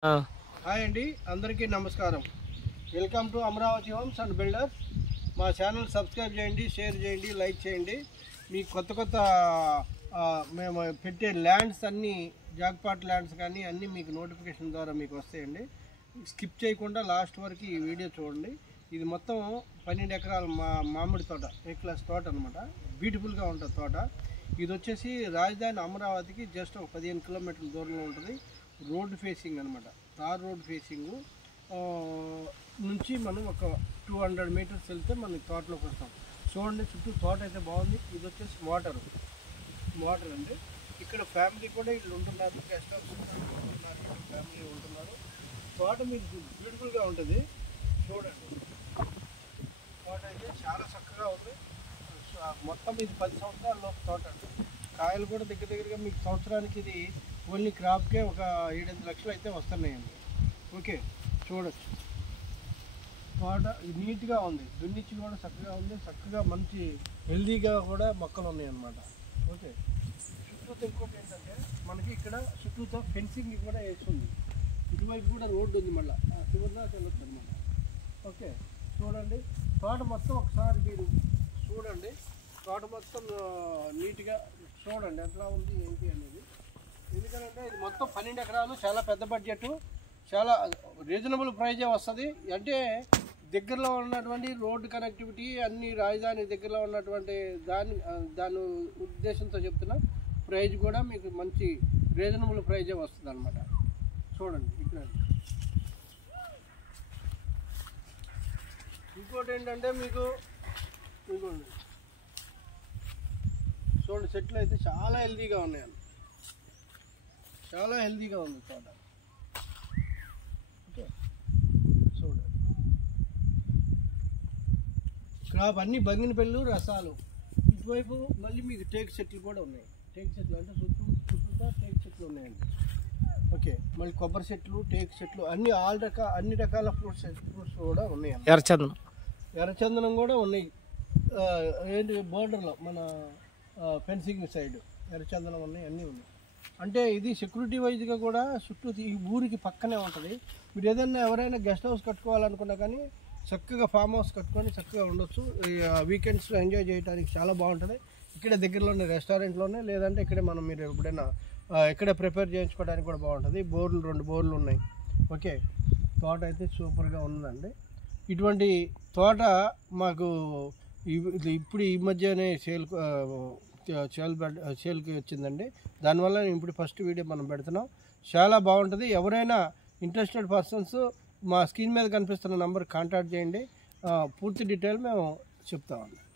Hi అండి, అందరికీ నమస్కారం. Welcome to Amaravati homes and builders. మా ఛానల్ సబ్స్క్రైబ్ చేయండి, షేర్ చేయండి, లైక్ చేయండి. మీ కొత్త మేము పెట్టే ల్యాండ్స్ అన్నీ, జాక్పాట్ ల్యాండ్స్ కానీ అన్నీ మీకు నోటిఫికేషన్ ద్వారా మీకు వస్తాయండి. స్కిప్ చేయకుండా లాస్ట్ వరకు ఈ వీడియో చూడండి. ఇది మొత్తం 12 ఎకరాల మామిడి తోట, ఏ క్లాస్ తోట అనమాట. బ్యూటిఫుల్గా ఉంటుంది తోట. ఇది వచ్చేసి రాజధాని అమరావతికి జస్ట్ ఒక 15 కిలోమీటర్ల దూరంలో ఉంటుంది. రోడ్ ఫేసింగ్ అనమాట, తార్ రోడ్ ఫేసింగ్ నుంచి మనం ఒక 200 మీటర్స్ వెళ్తే మనకి తోటలోకి వస్తాం. చూడండి, చుట్టూ తోట అయితే బాగుంది. ఇది వచ్చేసి మోటార్ అండి. ఇక్కడ ఫ్యామిలీ కూడా వీళ్ళు ఉంటున్నారు, గెస్ట్ హౌస్ ఉంటున్నారు, ఫ్యామిలీ ఉంటున్నారు. తోట మీకు బ్యూటిఫుల్గా ఉంటుంది. చూడండి, తోట అయితే చాలా చక్కగా ఉంది. మొత్తం ఇది 10 సంవత్సరాల లోపు తోట అండి. కాయలు కూడా దగ్గరగా మీకు సంవత్సరానికి ఇది ఓన్లీ క్రాప్కే ఒక 7-8 లక్షలు అయితే వస్తున్నాయండి. ఓకే, చూడొచ్చు. తోట నీట్గా ఉంది, దున్నిచ్చి కూడా చక్కగా ఉంది. చక్కగా మంచి హెల్దీగా కూడా మొక్కలు ఉన్నాయి అన్నమాట. ఓకే, చుట్టూతో ఇంకోటి ఏంటంటే మనకి ఇక్కడ చుట్టూతో ఫెన్సింగ్ కూడా వేస్తుంది. ఇటువైపు కూడా రోడ్డు ఉంది, మళ్ళీ చివరిదా వెళ్ళొచ్చు అనమాట. ఓకే, చూడండి తోట మొత్తం ఒకసారి మీరు చూడండి. తోట మొత్తం నీట్గా చూడండి ఎట్లా ఉంది ఏంటి అనేది. ఎందుకంటే ఇది మొత్తం 12 ఎకరాలు, చాలా పెద్ద బడ్జెట్, చాలా రీజనబుల్ ప్రైజే వస్తుంది. అంటే దగ్గరలో ఉన్నటువంటి రోడ్డు కనెక్టివిటీ అన్ని రాజధాని దగ్గరలో ఉన్నటువంటి దాని ఉద్దేశంతో చెప్తున్నా. ప్రైజ్ కూడా మీకు మంచి రీజనబుల్ ప్రైజే వస్తుంది అనమాట. చూడండి ఇక్కడ. ఇంకోటి ఏంటంటే మీకు ఇంకోటి చూడండి, చెట్లు అయితే చాలా హెల్దీగా ఉన్నాయండి, చాలా హెల్దీగా ఉంది తోట. ఓకే, చూడండి క్రాప్ అన్నీ బంగినపల్లి రసాలు. ఇటువైపు మళ్ళీ మీకు టేక్ చెట్లు కూడా ఉన్నాయి. టేక్ చెట్లు అంటే చుట్టూ టేక్ చెట్లు ఉన్నాయండి. ఓకే, మళ్ళీ కొబ్బరి చెట్లు, టేక్ చెట్లు అన్ని అన్ని రకాల ఫ్రూట్స్ కూడా ఉన్నాయండి. ఎర్రచందనం కూడా ఉన్నాయి. ఏంటి బోర్డర్లో మన ఫెన్సింగ్ సైడ్ ఎర్రచందనం ఉన్నాయి, అన్నీ ఉన్నాయి. అంటే ఇది సెక్యూరిటీ వైజ్గా కూడా చుట్టూ ఈ ఊరికి పక్కనే ఉంటుంది. మీరు ఏదైనా ఎవరైనా గెస్ట్ హౌస్ కట్టుకోవాలనుకున్నా కానీ చక్కగా ఫామ్ హౌస్ కట్టుకొని చక్కగా ఉండొచ్చు. వీకెండ్స్లో ఎంజాయ్ చేయడానికి చాలా బాగుంటుంది. ఇక్కడ దగ్గరలోనే రెస్టారెంట్లోనే, లేదంటే ఇక్కడే మీరు ఎప్పుడైనా ఇక్కడే ప్రిపేర్ చేయించుకోవడానికి కూడా బాగుంటుంది. 2 బోర్లు ఉన్నాయి. ఓకే, తోట అయితే సూపర్గా ఉందండి. ఇటువంటి తోట మాకు ఇప్పుడు ఈ మధ్యనే సేల్కి వచ్చిందండి. దానివల్ల ఇప్పుడు ఫస్ట్ వీడియో మనం పెడుతున్నాం. చాలా బాగుంటుంది. ఎవరైనా ఇంట్రెస్టెడ్ పర్సన్స్ మా స్క్రీన్ మీద కనిపిస్తున్న నెంబర్ కాంటాక్ట్ చేయండి. పూర్తి డీటెయిల్ మేము చెప్తామండి.